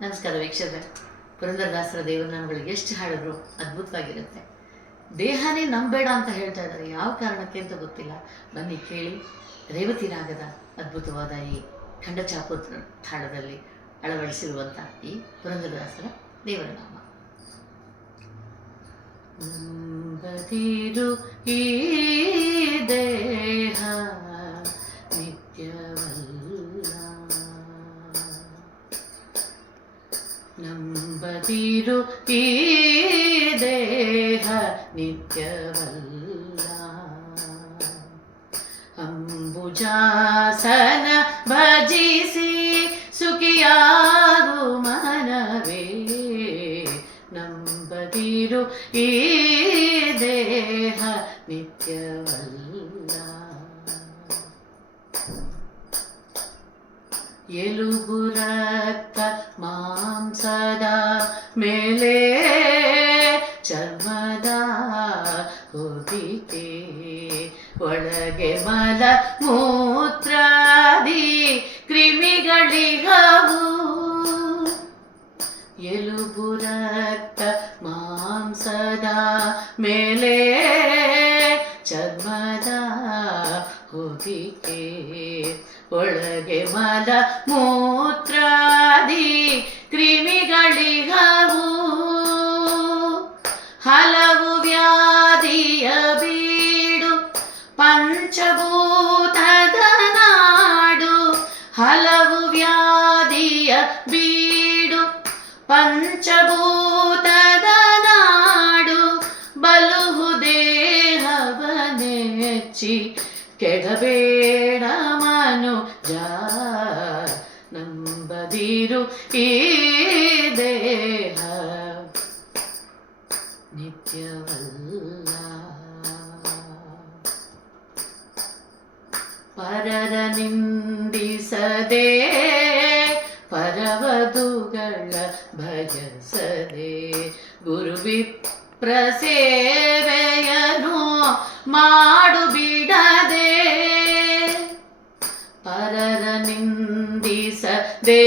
ನಮಸ್ಕಾರ ವೀಕ್ಷಕರೇ. ಪುರಂದರದಾಸರ ದೇವರನಾಮಗಳಿಗೆ ಎಷ್ಟು ಹಾಡಿದ್ರು ಅದ್ಭುತವಾಗಿರುತ್ತೆ. ದೇಹನೇ ನಂಬೇಡ ಅಂತ ಹೇಳ್ತಾ ಇದ್ದಾರೆ. ಯಾವ ಕಾರಣಕ್ಕೆ ಅಂತ ಗೊತ್ತಿಲ್ಲ. ಬನ್ನಿ ಕೇಳಿ ರೇವತಿ ರಾಗದ ಅದ್ಭುತವಾದ ಈ ಖಂಡಚಾಪು ತಾಳದಲ್ಲಿ ಅಳವಡಿಸಿರುವಂಥ ಈ ಪುರಂದರದಾಸರ ದೇವರನಾಮ. ನಂಬದಿರು ಈ ದೇಹ ನಿತ್ಯವಲ್ಲ, ನಂಬದಿರು ಈ ದೇಹ ನಿತ್ಯವಲ್ಲ, ಅಂಬುಜಾಸನ ಭಜಿಸಿ ಸುಖಿಯಾಗು ಮನವೇ, ನಂಬದಿರು ಈ ದೇಹ ನಿತ್ಯವಲ್ಲ. ಎಲುಬು ರಕ್ತ ಮಾಂಸದ ಮೇಲೆ ಚರ್ಮದ ಹೊದಿಕೆ, ಒಳಗೆ ಮಲ ಮೂತ್ರಾದಿ ಕ್ರಿಮಿಗಳಿಗವು. ಎಲುಬು ರಕ್ತ ಮಾಂಸದ ಮೇಲೆ ಚರ್ಮದ ಹೊದಿಕೆ, ಒಳಗೆ ಮಲ ಮೂತ್ರಾದಿ ಕ್ರಿಮಿಗಳಿಗವು. ಹಲವು ವ್ಯಾಧಿಯ ಬೀಡು ಪಂಚಭೂತದ ನಾಡು, ಹಲವು ವ್ಯಾಧಿಯ ಬೀಡು ಪಂಚಭೂತದ ನಾಡು, ಬಲುಹು ದೇಹವನೆಚ್ಚಿ ಕೆಡಬೇಡ ಮನುಜ, ನಂಬದಿರು ಈ ದೇಹ ನಿತ್ಯವಲ್ಲ. ಪರರ ನಿಂದಿಸದೆ ಪರವಧುಗಳ ಭಜಸದೆ, ಗುರುವಿಪ್ರ ಸೇವೆಯನು ಮಾಡು ಬಿಡದೆ, ಪರರ ನಿಂದಿಸದೆ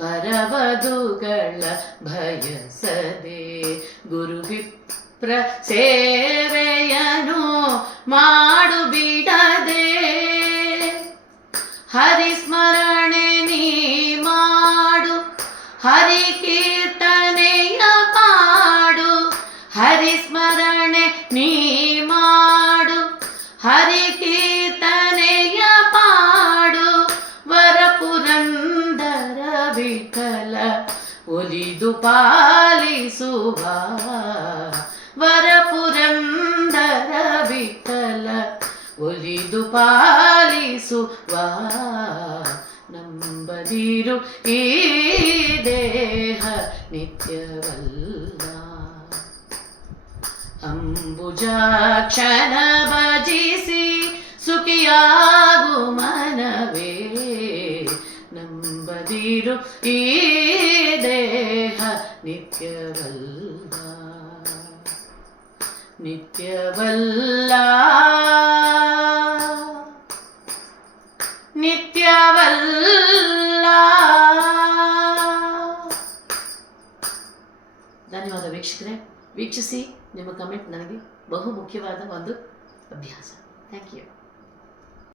ಪರವಧುಗಳ ಭಯಸದೆ, ಗುರುವಿಪ್ರ ಸೇವೆಯನು ಮಾಡು ಬಿಡದೆ, ಹರಿಸ್ಮರಣೆ ನೀ ಮಾಡು ಹರಿ ಕೀರ್ತನೆಯ ಪಾಡು, ಹರಿಸ್ಮರಣೆ ನೀ ಮಾಡು ಹರಿ ಕೀರ್ತನೆಯ ಪಾಡು, ವರಪುರಂದರ ವಿಠಲ ಒಲಿದು ಪಾಲಿಸುವ, ವರಪುರಂದರ ವಿಠಲ ಒಲಿದು ಪಾಲಿಸುವ, ನಂಬದಿರು ಈ ದೇಹ ನಿತ್ಯವಲ್ಲ. ಅಂಬುಜಾಕ್ಷನ ಭಜಿಸಿ ಸುಖಿಯಾಗು ಮನವೇ, ನಂಬದಿರು ಈ ದೇಹ ನಿತ್ಯವಲ್ಲ, ನಿತ್ಯವಲ್ಲ, ನಿತ್ಯವಲ್ಲ. ಧನ್ಯವಾದ ವೀಕ್ಷಕರೇ. ವೀಕ್ಷಿಸಿ, ನಿಮ್ಮ ಕಮೆಂಟ್ ನನಗೆ ಬಹು ಮುಖ್ಯವಾದ ಒಂದು ಅಭ್ಯಾಸ. Thank you.